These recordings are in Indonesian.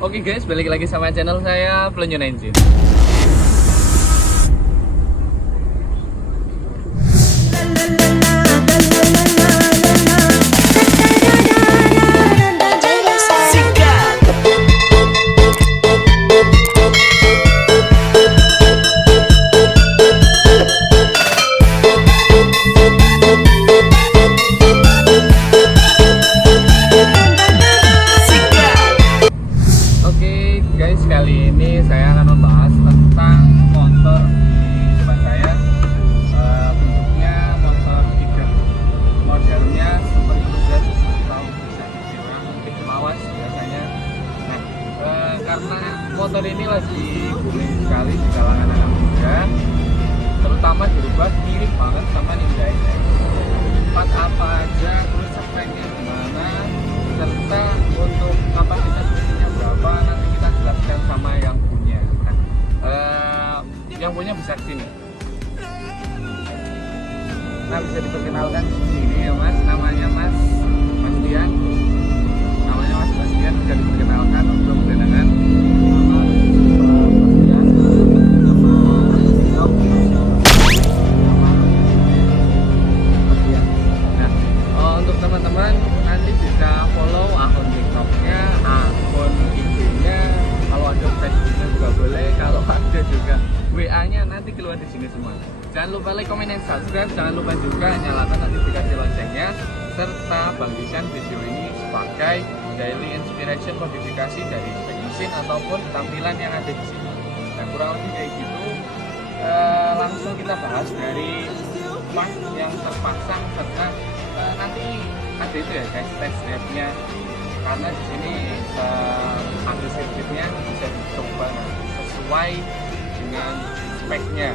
Oke guys, balik lagi sama channel saya Plonyo Engine. Kali ini saya akan membahas tentang motor di depan saya. Bentuknya motor 3, modelnya Super Cruiser atau bisa dibilang mungkin lawas biasanya. Nah, karena motor ini lagi booming sekali di kalangan anak muda, terutama dirubah mirip banget sama Ninja SX. Part apa aja, terus speknya gimana, serta untuk kapasitas mesinnya berapa nanti kita jelaskan sama yang punya. Yang punya bisa kesini. Nah, bisa diperkenalkan di sini ya Mas, namanya Mas Bastian. Namanya Mas Bastian, bisa diperkenalkan untuk pendengar. Untuk teman-teman nanti bisa follow akun TikToknya, akun IG-nya. Kalau ada Facebook-nya juga boleh. Kalau ada juga WA-nya nanti keluar di sini semua. Jangan lupa like, comment, dan subscribe. Jangan lupa juga nyalakan notifikasi loncengnya serta bagikan video ini sebagai daily inspiration modifikasi dari spek mesin ataupun tampilan yang ada di sini. Nah, kurang lebih kayak gitu. Langsung kita bahas dari part yang terpasang serta nanti ada itu ya guys, test drive-nya, karena di sini ambil sirkuitnya bisa dicoba sesuai dengan speknya.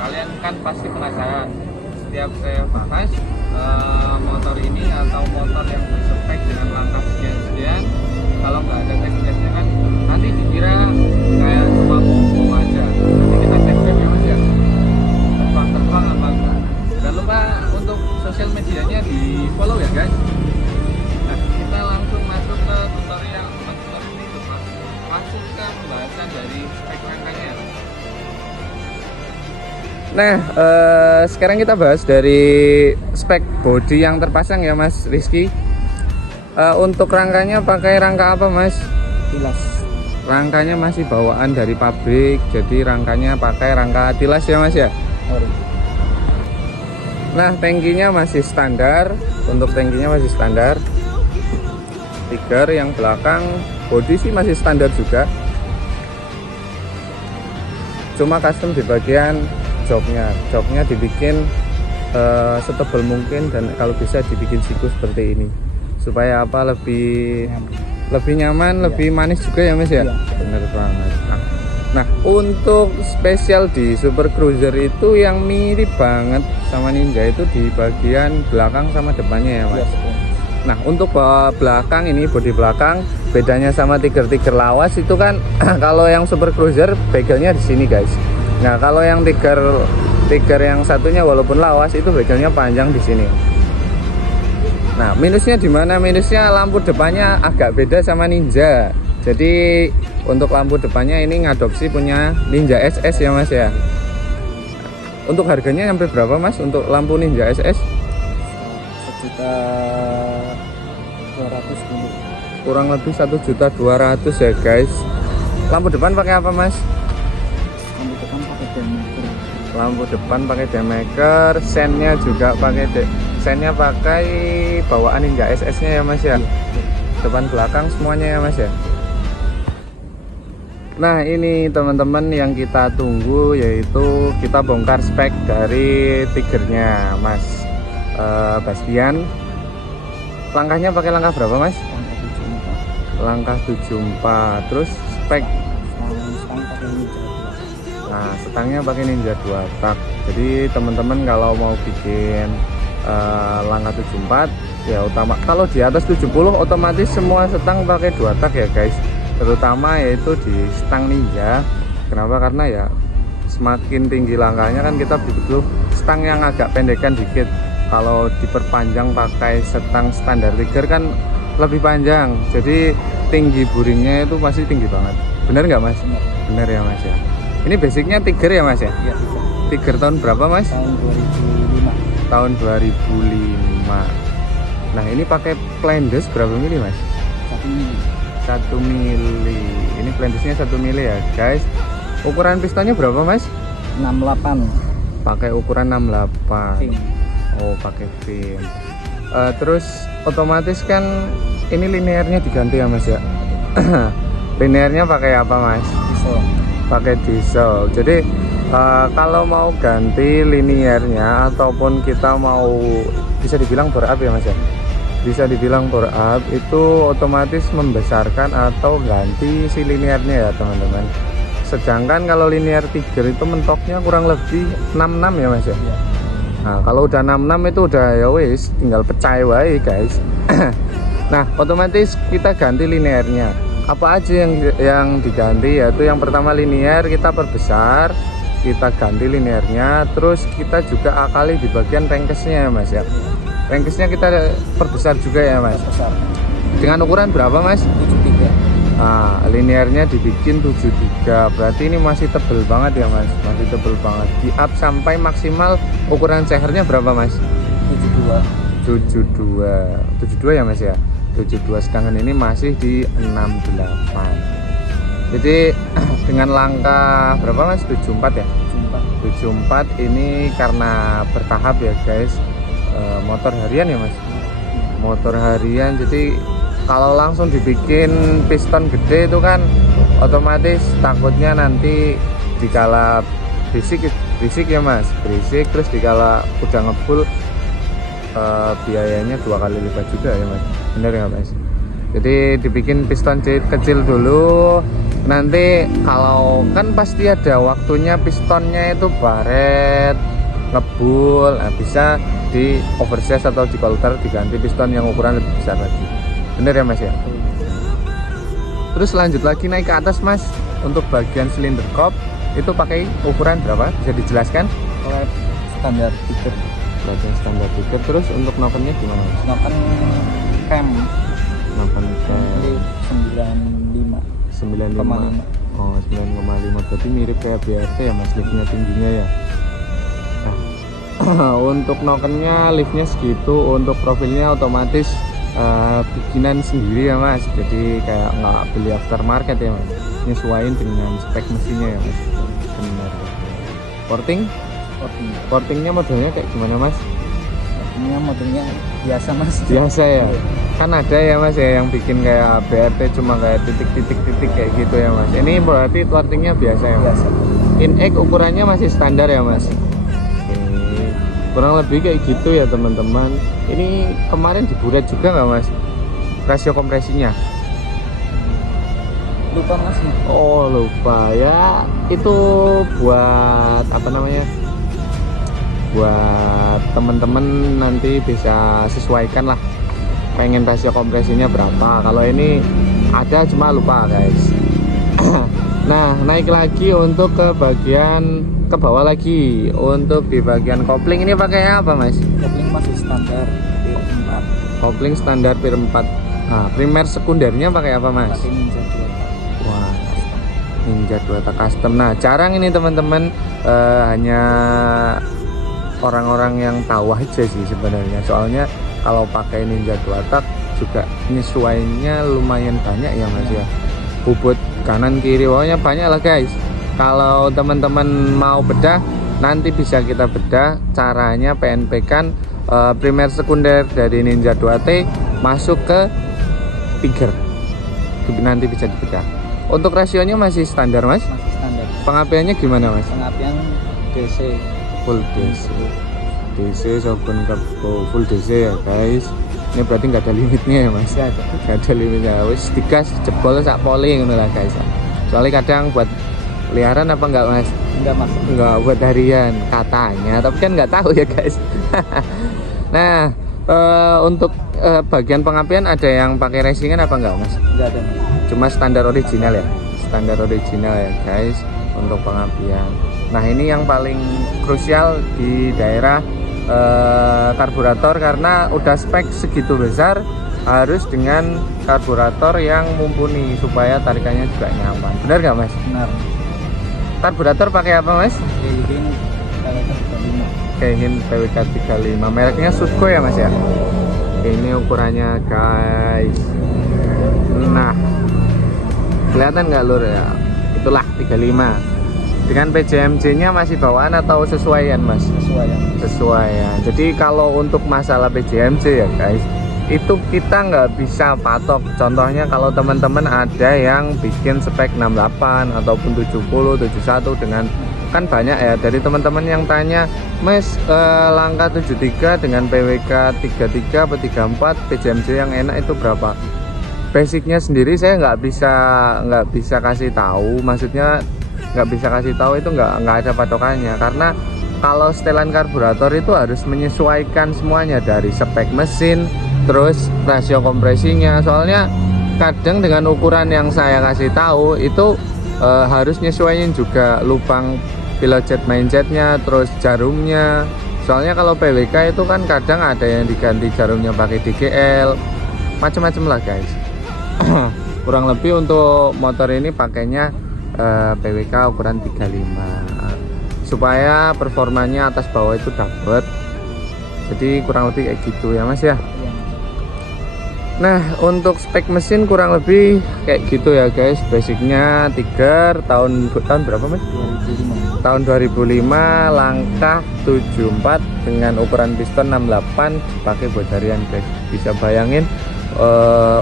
Kalian kan pasti penasaran setiap saya bahas motor ini atau motor yang berspek dengan langkah sekian-sekian, kalau nggak ada test drive-nya kan nanti dikira kayak cuma bohong aja. Nanti kita test drive ya mas ya, terbang apa enggak. Jangan lupa untuk sosial medianya di follow ya guys. Nah, kita langsung masuk ke tutorial. Masuk ke pembahasan dari spek rangkanya. Nah, sekarang kita bahas dari spek bodi yang terpasang ya Mas Rizky. Untuk rangkanya pakai rangka apa Mas? Tilas. Rangkanya masih bawaan dari pabrik, jadi rangkanya pakai rangka tilas ya Mas ya? Nah, tangkinya masih standar. Untuk tangkinya masih standar. Tiger yang belakang bodi sih masih standar juga. Cuma custom di bagian joknya dibikin setebal mungkin, dan kalau bisa dibikin siku seperti ini supaya apa, lebih nyaman, lebih manis juga ya Mas ya. Bener banget. Nah, untuk spesial di Super Cruiser itu yang mirip banget sama Ninja itu di bagian belakang sama depannya ya Mas. Nah, untuk belakang ini, bodi belakang, bedanya sama Tiger lawas itu kan kalau yang Super Cruiser begelnya di sini guys. Nah, kalau yang Tiger yang satunya walaupun lawas itu begelnya panjang di sini. Nah, minusnya di mana? Minusnya lampu depannya agak beda sama Ninja. Jadi untuk lampu depannya ini ngadopsi punya Ninja SS ya Mas ya. Untuk harganya sampai berapa Mas untuk lampu Ninja SS? 1.200.000 dulu. Kurang lebih 1.200.000 ya guys. Lampu depan pakai apa Mas? Lampu depan pakai daymaker. Lampu depan pakai daymaker, sennya juga pakai sennya pakai bawaan Ninja SS-nya ya Mas ya. Depan belakang semuanya ya Mas ya. Nah, ini teman-teman yang kita tunggu, yaitu kita bongkar spek dari Tigernya Mas Bastian. Langkahnya pakai langkah berapa Mas? Langkah 74. Terus spek stangnya pakai Ninja 2 tak. Jadi teman-teman kalau mau bikin langkah 74 ya utama, kalau di atas 70 otomatis semua stang pakai 2 tak ya guys, terutama yaitu di stang Ninja. Kenapa? Karena ya semakin tinggi langkahnya kan kita butuh stang yang agak pendekan dikit. Kalau diperpanjang pakai stang standar Tiger kan lebih panjang. Jadi tinggi buringnya itu pasti tinggi banget. Bener nggak mas? Benar. Bener ya mas ya. Ini basicnya Tiger ya mas ya? Iya, bisa. Tiger tahun berapa mas? Tahun 2005. Tahun 2005. Nah ini pakai Plendes berapa mili mas? 1 mili. 1 mili. Ini Plendesnya 1 mili ya guys. Ukuran pistonnya berapa mas? 68. Pakai ukuran 68. Fin. Oh pakai fin. Terus otomatis kan ini linearnya diganti ya mas ya. Linearnya pakai apa mas? Diesel. Pakai diesel. Jadi kalau mau ganti linearnya ataupun kita mau bisa dibilang bore up ya mas ya, bisa dibilang bore up itu otomatis membesarkan atau ganti si linearnya ya teman-teman. Sedangkan kalau linear Tiger itu mentoknya kurang lebih 66 ya mas ya. Iya. Nah kalau udah 66 itu udah ya wis tinggal pecah wae guys. Nah otomatis kita ganti linearnya. Apa aja yang diganti, yaitu yang pertama linear kita perbesar, kita ganti linearnya, terus kita juga akali di bagian ringkesnya ya mas ya. Ringkesnya kita perbesar juga ya mas. Besar. Dengan ukuran berapa mas? 73. Nah linearnya dibikin 73, berarti ini masih tebel banget ya mas, masih tebel banget. Di up sampai maksimal ukuran cehernya berapa mas? 72. 72 ya mas ya, 72, sedangkan ini masih di 68. Jadi dengan langkah berapa mas? 74 ya? 74 ini karena bertahap ya guys. Motor harian ya mas, motor harian. Jadi kalau langsung dibikin piston gede itu kan otomatis takutnya nanti dikala berisik ya mas, berisik, terus dikala udah ngefull biayanya 2 kali lipat juga ya mas. Bener ya mas? Jadi dibikin piston kecil dulu, nanti kalau kan pasti ada waktunya pistonnya itu baret ngebul, nah bisa di oversize atau di coulter diganti piston yang ukuran lebih besar lagi. Bener ya mas ya? Terus lanjut lagi naik ke atas mas, untuk bagian silinder kop itu pakai ukuran berapa? Bisa dijelaskan? Oleh standar Tiger. Bagian standar Tiger. Terus untuk nokennya gimana mas? Noken cam Noken Jadi 95. 95. Oh 9,5, berarti mirip kayak BRT ya mas, liftnya tingginya ya. Nah untuk nokennya liftnya segitu, untuk profilnya otomatis bikinan sendiri ya mas, jadi kayak nggak beli aftermarket ya mas, nyesuaiin dengan spek mesinnya ya mas. Benar. Portingnya modelnya kayak gimana mas? Ini modelnya biasa mas. Biasa ya, kan ada ya mas ya yang bikin kayak BRT cuma kayak titik kayak gitu ya mas. Ini berarti portingnya biasa ya mas. Biasa. In-egg ukurannya masih standar ya mas. Kurang lebih kayak gitu ya teman-teman. Ini kemarin diburet juga nggak mas rasio kompresinya? Lupa mas. Oh lupa ya, itu buat apa namanya, buat temen-temen nanti bisa sesuaikan lah, pengen rasio kompresinya berapa. Kalau ini ada cuma lupa guys. Nah naik lagi untuk ke bagian ke bawah lagi, untuk di bagian kopling ini pakai apa mas? Kopling masih standar Pir 4. Kopling standar Pir 4. Nah primer sekundernya pakai apa mas? Pakai Ninja 2. Wah Ninja 2 tak custom. Nah jarang ini teman-teman, hanya orang-orang yang tahu aja sih sebenarnya, soalnya kalau pakai Ninja 2 tak juga nyesuainya lumayan banyak ya mas ya, bobot kanan kiri pokoknya banyak lah guys. Kalau teman-teman mau bedah nanti bisa kita bedah caranya PNP kan primer sekunder dari Ninja 2T masuk ke Tiger, nanti bisa dibedah. Untuk rasionya masih standar mas? Masih standar. Pengapiannya gimana mas? Pengapian DC. Full DC sobon full DC ya guys. Ini berarti nggak ada limitnya ya mas? Nggak ada limitnya, wis digas jebol sak poli ngono lah guys. Soalnya kadang buat peliharaan apa enggak mas? Enggak mas. Enggak, buat harian katanya, tapi kan nggak tahu ya guys. Nah untuk bagian pengapian ada yang pakai racingan apa enggak mas? Enggak ada mas. Cuma standar original ya, standar original ya guys untuk pengapian. Nah ini yang paling krusial di daerah karburator, karena udah spek segitu besar harus dengan karburator yang mumpuni supaya tarikannya juga nyaman. Benar nggak Mas? Benar. Karburator pakai apa Mas? Keihin PWK 35. Keihin PWK 35. Mereknya Sutco ya Mas ya? Oke, ini ukurannya guys. Nah, kelihatan nggak lur ya? Itulah 35. Dengan PJMJ-nya masih bawaan atau sesuaian Mas? Sesuaian. Jadi kalau untuk masalah PJMJ ya guys, itu kita nggak bisa patok. Contohnya kalau teman-teman ada yang bikin spek 68 ataupun 70, 71 dengan, kan banyak ya dari teman-teman yang tanya, Mas langkah 73 dengan PWK 33 atau 34 PJMJ yang enak itu berapa? Basicnya sendiri saya nggak bisa kasih tahu, maksudnya nggak bisa kasih tahu, itu nggak ada patokannya, karena kalau setelan karburator itu harus menyesuaikan semuanya dari spek mesin, terus rasio kompresinya. Soalnya kadang dengan ukuran yang saya kasih tahu itu harus nyesuaiin juga lubang pilot jet mindsetnya, terus jarumnya. Soalnya kalau PWK itu kan kadang ada yang diganti jarumnya pakai DGL, macam-macam lah guys. Kurang lebih untuk motor ini pakainya PWK ukuran 35 supaya performanya atas bawah itu dapat. Jadi kurang lebih kayak gitu ya Mas ya. Nah, untuk spek mesin kurang lebih kayak gitu ya guys. Basicnya Tiger tahun berapa Mas? 2005. Tahun 2005, langkah 74 dengan ukuran piston 68 pakai buat harian guys. Bisa bayangin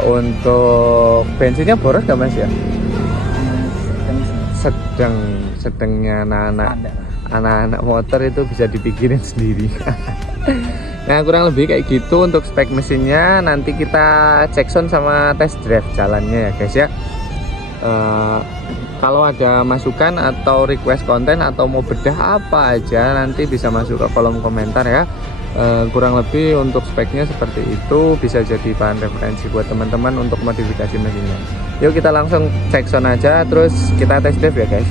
untuk bensinnya boros gak Mas ya? Sedangnya anak-anak motor itu bisa dipikirin sendiri. Nah, kurang lebih kayak gitu untuk spek mesinnya. Nanti kita cek sound sama test drive jalannya ya guys ya. Kalau ada masukan atau request konten atau mau bedah apa aja, nanti bisa masuk ke kolom komentar ya. Kurang lebih untuk speknya seperti itu, bisa jadi bahan referensi buat teman-teman untuk modifikasi mesinnya. Yuk kita langsung cek sound aja, terus kita test drive ya guys.